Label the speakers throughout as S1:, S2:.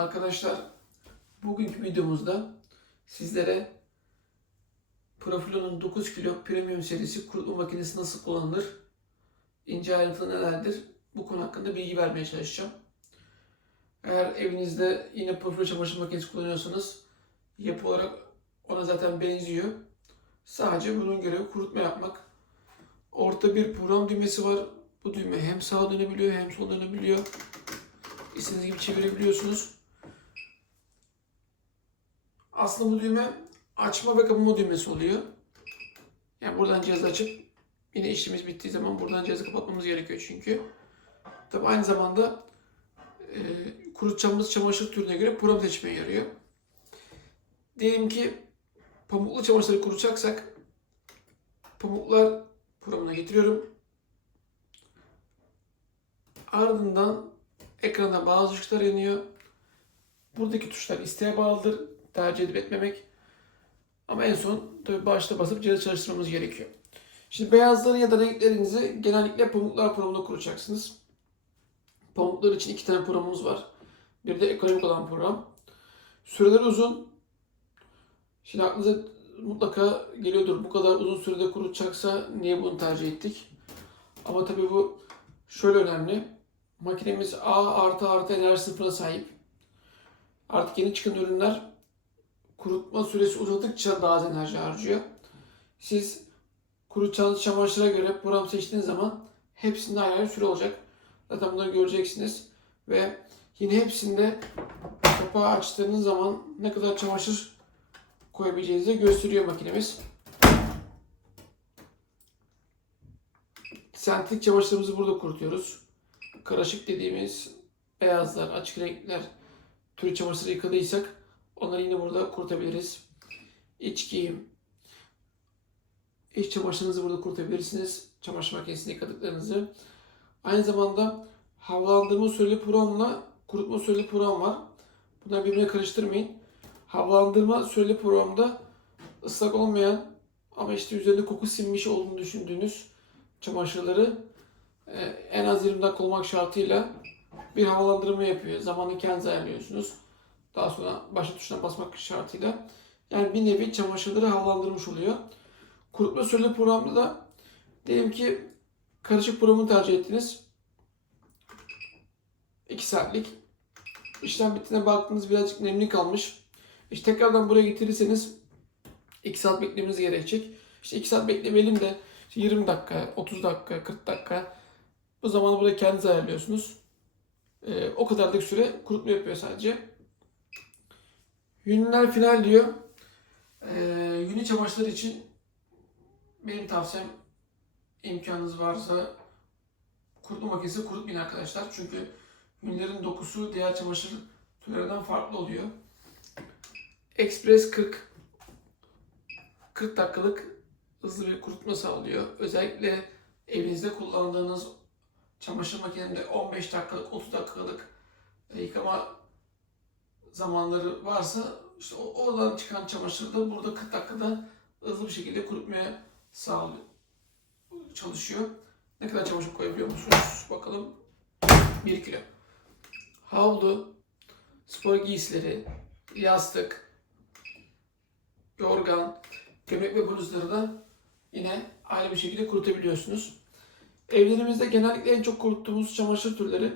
S1: Arkadaşlar bugünkü videomuzda sizlere Profilo'nun 9 kilo premium serisi kurutma makinesi nasıl kullanılır, ince ayrıntılı nelerdir bu konu hakkında bilgi vermeye çalışacağım. Eğer evinizde yine Profilo çamaşır makinesi kullanıyorsanız yapı olarak ona zaten benziyor. Sadece bunun görevi kurutma yapmak. Orta bir program düğmesi var. Bu düğme hem sağa dönebiliyor hem sola dönebiliyor. İstediğiniz gibi çevirebiliyorsunuz. Aslında bu düğme açma ve kapama düğmesi oluyor. Yani buradan cihazı açıp yine işimiz bittiği zaman buradan cihazı kapatmamız gerekiyor çünkü. Tabi aynı zamanda e, kurutacağımız çamaşır türüne göre program seçmeye yarıyor. Diyelim ki pamuklu çamaşırları kurutacaksak pamuklar programına getiriyorum. Ardından ekranda bazı tuşlar yanıyor. Buradaki tuşlar isteğe bağlıdır. Tercih edip etmemek. Ama en son tabii başta basıp cihazı çalıştırmamız gerekiyor. Şimdi beyazları ya da renklerinizi genellikle pamuklar programında kuracaksınız. Pamuklar için iki tane programımız var. Bir de ekonomik olan program. Süreler uzun. Şimdi aklınıza mutlaka geliyordur bu kadar uzun sürede kurutacaksa niye bunu tercih ettik? Ama tabii bu şöyle önemli. Makinemiz A artı artı enerji sınıfına sahip. Artık yeni çıkan ürünler kurutma süresi uzadıkça daha az enerji harcıyor. Siz kurutacağınız çamaşıra göre program seçtiğiniz zaman hepsinde ayrı ayrı süre olacak. Zaten bunları göreceksiniz. Ve yine hepsinde kapağı açtığınız zaman ne kadar çamaşır koyabileceğinizi de gösteriyor makinemiz. Sentetik çamaşırımızı burada kurutuyoruz. Karışık dediğimiz beyazlar, açık renkler türü çamaşırı yıkadıysak onları yine burada kurutabiliriz. İç giyim, iç çamaşırınızı burada kurutabilirsiniz. Çamaşır makinesinde yıkadıklarınızı. Aynı zamanda havalandırma süreli programla kurutma süreli program var. Bunları birbirine karıştırmayın. Havalandırma süreli programda ıslak olmayan ama işte üzerinde koku sinmiş olduğunu düşündüğünüz çamaşırları e, en az 20 dakika olmak şartıyla bir havalandırma yapıyor. Zamanı kendiniz ayarlıyorsunuz. Daha sonra başa tuşuna basmak şartıyla. Yani bir nevi çamaşırları havalandırmış oluyor. Kurutma süreli programda da diyelim ki karışık programı tercih ettiniz. 2 saatlik. İşlem bittiğine baktınız birazcık nemli kalmış. İşte tekrardan buraya getirirseniz 2 saat beklemeniz gerekecek. İşte 2 saat beklemeyelim de işte 20 dakika, 30 dakika, 40 dakika bu zamanı burada kendiniz ayarlıyorsunuz. Ee, o kadarlık süre kurutma yapıyor sadece. Yünler final diyor. Ee, yünü çamaşırları için benim tavsiyem imkanınız varsa kurutma makinesi kurutmayın arkadaşlar. Çünkü yünlerin dokusu diğer çamaşır türlerinden farklı oluyor. Express 40 40 dakikalık hızlı bir kurutma sağlıyor. Özellikle evinizde kullandığınız çamaşır makinelerinde 15 dakikalık, 30 dakikalık e, yıkama zamanları varsa işte oradan çıkan çamaşırı da burada 40 dakikada hızlı bir şekilde kurutmaya sağlıyor, çalışıyor. Ne kadar çamaşır koyabiliyor musunuz? Bakalım. 1 kilo. Havlu, spor giysileri, yastık, yorgan, gömlek ve bluzları da yine ayrı bir şekilde kurutabiliyorsunuz. Evlerimizde genellikle en çok kuruttuğumuz çamaşır türleri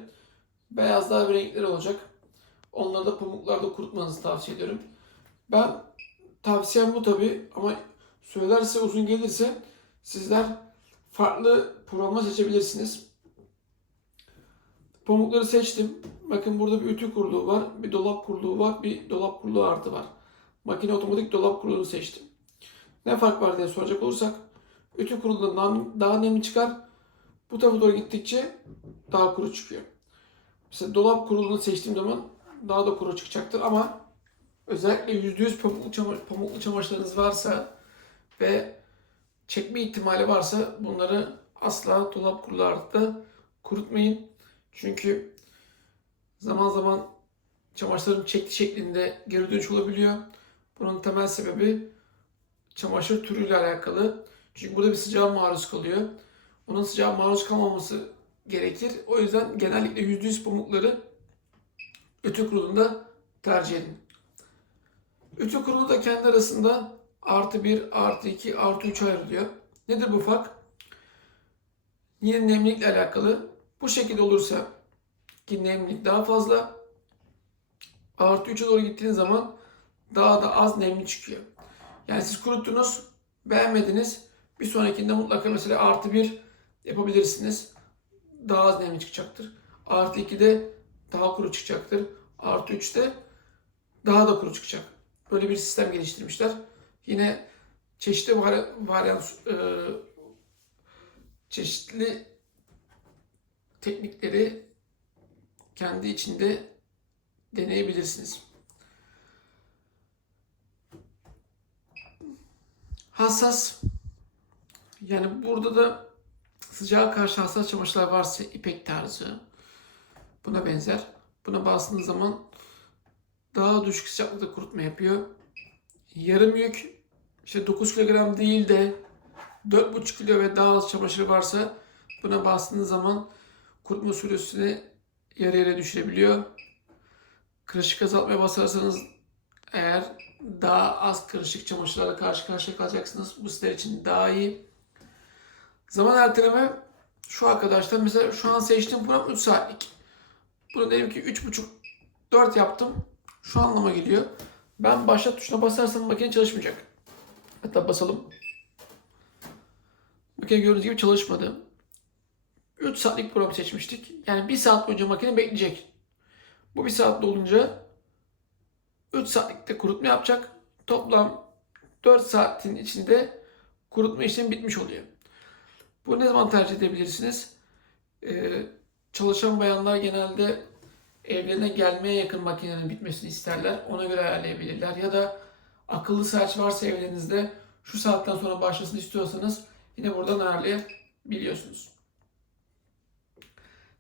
S1: beyazlar ve renkleri olacak. Onları da pamuklarda kurutmanızı tavsiye ediyorum. Ben tavsiyem bu tabi ama söylerse uzun gelirse sizler farklı programa seçebilirsiniz. Pamukları seçtim. Bakın burada bir ütü kuruluğu var, bir dolap kuruluğu var, bir dolap kuruluğu artı var. Makine otomatik dolap kuruluğunu seçtim. Ne fark var diye soracak olursak ütü kuruluğundan daha nemli çıkar. Bu tarafa doğru gittikçe daha kuru çıkıyor. Mesela dolap kuruluğunu seçtiğim zaman daha da kuru çıkacaktır ama özellikle %100 pamuklu, çama- pamuklu çamaşırlarınız varsa ve çekme ihtimali varsa bunları asla dolap kurularda kurutmayın. Çünkü zaman zaman çamaşırların çekti şeklinde geri dönüş olabiliyor. Bunun temel sebebi çamaşır türüyle alakalı. Çünkü burada bir sıcağa maruz kalıyor. Onun sıcağa maruz kalmaması gerekir. O yüzden genellikle %100 pamukları ütü kurulunda tercih edin. Ütü kurulu da kendi arasında artı 1, artı 2, artı 3 ayrılıyor. Nedir bu fark? Yine nemlilikle alakalı. Bu şekilde olursa ki nemlilik daha fazla. Artı 3'e doğru gittiğiniz zaman daha da az nemli çıkıyor. Yani siz kuruttunuz, beğenmediniz. Bir sonrakinde mutlaka mesela artı 1 yapabilirsiniz. Daha az nemli çıkacaktır. Artı 2'de daha kuru çıkacaktır. Artı 3'te daha da kuru çıkacak. Böyle bir sistem geliştirmişler. Yine çeşitli var, varyant e, çeşitli teknikleri kendi içinde deneyebilirsiniz. Hassas yani burada da sıcağa karşı hassas çamaşırlar varsa ipek tarzı buna benzer. Buna bastığınız zaman daha düşük sıcaklıkta kurutma yapıyor. Yarım yük işte 9 kilogram değil de 4,5 kilo ve daha az çamaşır varsa buna bastığınız zaman kurutma süresini yarı yarıya düşürebiliyor. Kırışık azaltmaya basarsanız eğer daha az kırışık çamaşırlarla karşı karşıya kalacaksınız. Bu sizler için daha iyi. Zaman erteleme şu arkadaşlar mesela şu an seçtiğim program 3 saatlik. Bunu diyelim ki 3,5 4 yaptım. Şu anlama geliyor. Ben başlat tuşuna basarsam makine çalışmayacak. Hatta basalım. Makine gördüğünüz gibi çalışmadı. 3 saatlik program seçmiştik. Yani 1 saat boyunca makine bekleyecek. Bu 1 saat dolunca 3 saatlikte kurutma yapacak. Toplam 4 saatin içinde kurutma işlemi bitmiş oluyor. Bu ne zaman tercih edebilirsiniz? Ee, çalışan bayanlar genelde evlerine gelmeye yakın makinenin bitmesini isterler. Ona göre ayarlayabilirler. Ya da akıllı saat varsa evlerinizde şu saatten sonra başlasın istiyorsanız yine buradan ayarlayabiliyorsunuz.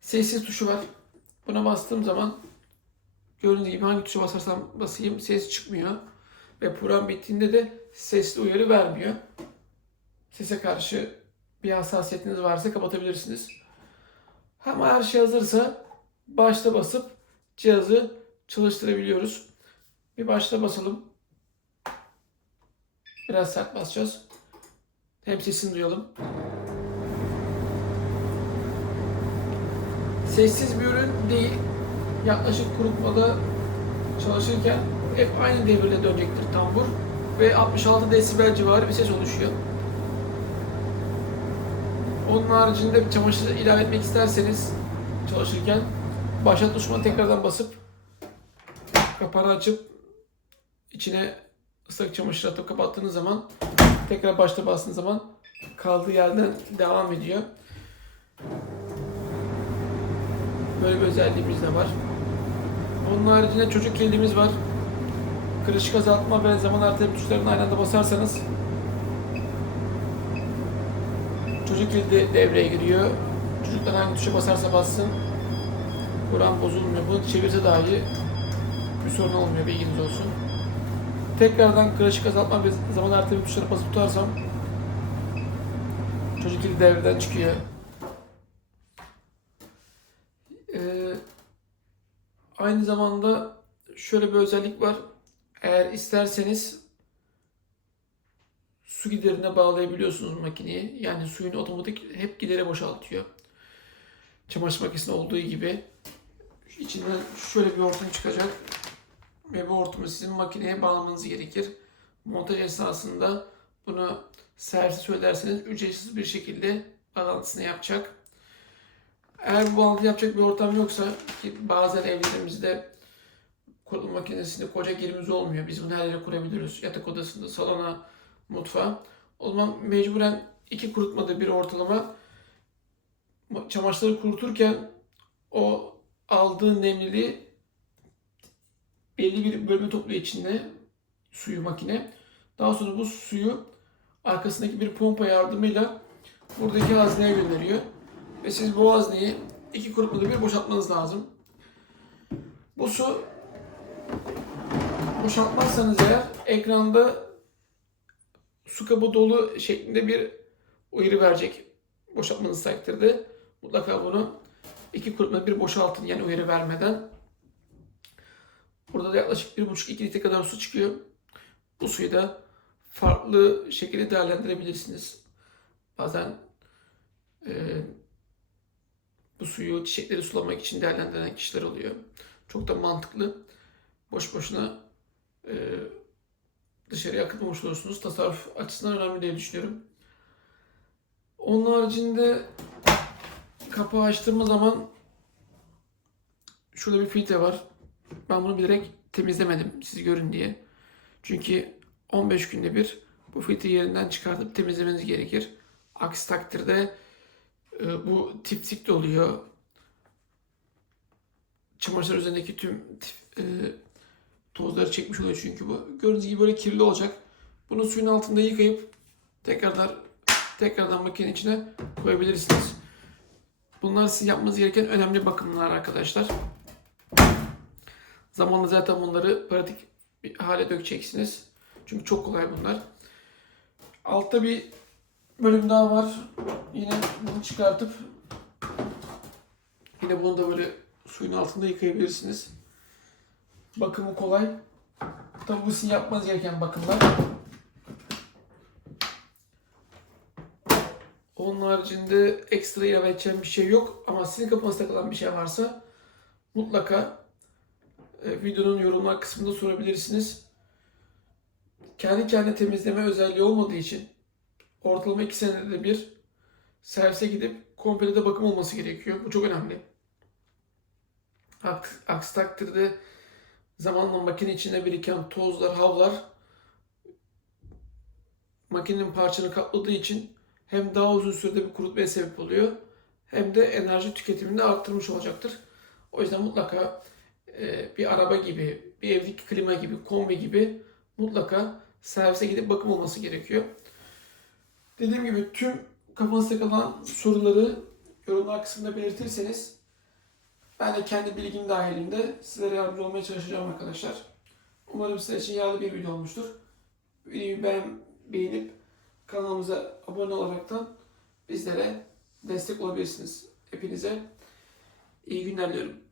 S1: Sessiz tuşu var. Buna bastığım zaman gördüğünüz gibi hangi tuşa basarsam basayım ses çıkmıyor. Ve program bittiğinde de sesli uyarı vermiyor. Sese karşı bir hassasiyetiniz varsa kapatabilirsiniz. Ama her şey hazırsa başta basıp cihazı çalıştırabiliyoruz. Bir başta basalım. Biraz sert basacağız. Hem sesini duyalım. Sessiz bir ürün değil. Yaklaşık kurutmada çalışırken hep aynı devirde dönecektir tambur. Ve 66 desibel civarı bir ses oluşuyor. Onun haricinde bir çamaşır ilave etmek isterseniz çalışırken başlat tuşuna tekrardan basıp kapağını açıp içine ıslak çamaşır atıp kapattığınız zaman tekrar başta bastığınız zaman kaldığı yerden devam ediyor. Böyle bir özelliğimiz de var. Onun haricinde çocuk kilidimiz var. Kırışık azaltma ve zaman artırma tuşlarını aynı anda basarsanız çocuk kilidi devreye giriyor. Çocuklar hangi tuşa basarsa bassın Kur'an bozulmuyor. Bunu çevirse dahi bir sorun olmuyor. Bilginiz olsun. Tekrardan kırışık azaltma ve zaman artırma tuşlarına basıp tutarsam çocuk kilidi devreden çıkıyor. Ee, aynı zamanda şöyle bir özellik var. Eğer isterseniz su giderine bağlayabiliyorsunuz makineyi. Yani suyun otomatik hep gidere boşaltıyor. Çamaşır makinesinde olduğu gibi. İçinden şöyle bir hortum çıkacak. Ve bu hortumu sizin makineye bağlamanız gerekir. Montaj esnasında bunu servise söylerseniz ücretsiz bir şekilde bağlantısını yapacak. Eğer bu bağlantı yapacak bir ortam yoksa ki bazen evlerimizde kurulum makinesinde koca girimiz olmuyor. Biz bunu her yere kurabiliyoruz. Yatak odasında, salona, mutfağa. O zaman mecburen iki kurutmada bir ortalama çamaşırları kuruturken o aldığı nemliliği belli bir bölme topluyor içinde suyu makine. Daha sonra bu suyu arkasındaki bir pompa yardımıyla buradaki hazneye gönderiyor. Ve siz bu hazneyi iki kurutmada bir boşaltmanız lazım. Bu su boşaltmazsanız eğer ekranda su kabı dolu şeklinde bir uyarı verecek boşaltmanız takdirde. Mutlaka bunu iki kurutmada bir boşaltın yani uyarı vermeden. Burada da yaklaşık 1,5-2 litre kadar su çıkıyor. Bu suyu da farklı şekilde değerlendirebilirsiniz. Bazen e, bu suyu çiçekleri sulamak için değerlendiren kişiler oluyor. Çok da mantıklı. Boş boşuna e, dışarıya akıtmamış olursunuz. Tasarruf açısından önemli diye düşünüyorum. Onun haricinde kapağı açtığımız zaman şurada bir filtre var. Ben bunu bilerek temizlemedim siz görün diye. Çünkü 15 günde bir bu filtreyi yerinden çıkartıp temizlemeniz gerekir. Aksi takdirde e, bu tiftik de oluyor. Çamaşır üzerindeki tüm tif- e, tozları çekmiş oluyor çünkü bu. Gördüğünüz gibi böyle kirli olacak. Bunu suyun altında yıkayıp tekrardan tekrardan makinenin içine koyabilirsiniz. Bunlar sizin yapmanız gereken önemli bakımlar arkadaşlar. Zamanla zaten bunları pratik bir hale dökeceksiniz. Çünkü çok kolay bunlar. Altta bir bölüm daha var. Yine bunu çıkartıp yine bunu da böyle suyun altında yıkayabilirsiniz. Bakımı kolay. Tabi bu sizin yapmanız gereken bakımlar. Onun haricinde ekstra ilave edeceğim bir şey yok. Ama sizin kafanızda kalan bir şey varsa mutlaka e, videonun yorumlar kısmında sorabilirsiniz. Kendi kendine temizleme özelliği olmadığı için ortalama 2 senede bir servise gidip komple de bakım olması gerekiyor. Bu çok önemli. Aks- Aksi takdirde zamanla makine içinde biriken tozlar, havlar makinenin parçanı kapladığı için hem daha uzun sürede bir kurutmaya sebep oluyor hem de enerji tüketimini arttırmış olacaktır. O yüzden mutlaka e, bir araba gibi, bir evdeki klima gibi, kombi gibi mutlaka servise gidip bakım olması gerekiyor. Dediğim gibi tüm kafanızda kalan soruları yorumlar kısmında belirtirseniz ben de kendi bilgim dahilinde sizlere yardımcı olmaya çalışacağım arkadaşlar. Umarım sizler için yararlı bir video olmuştur. Videoyu beğen, beğenip kanalımıza abone olaraktan bizlere destek olabilirsiniz. Hepinize iyi günler diliyorum.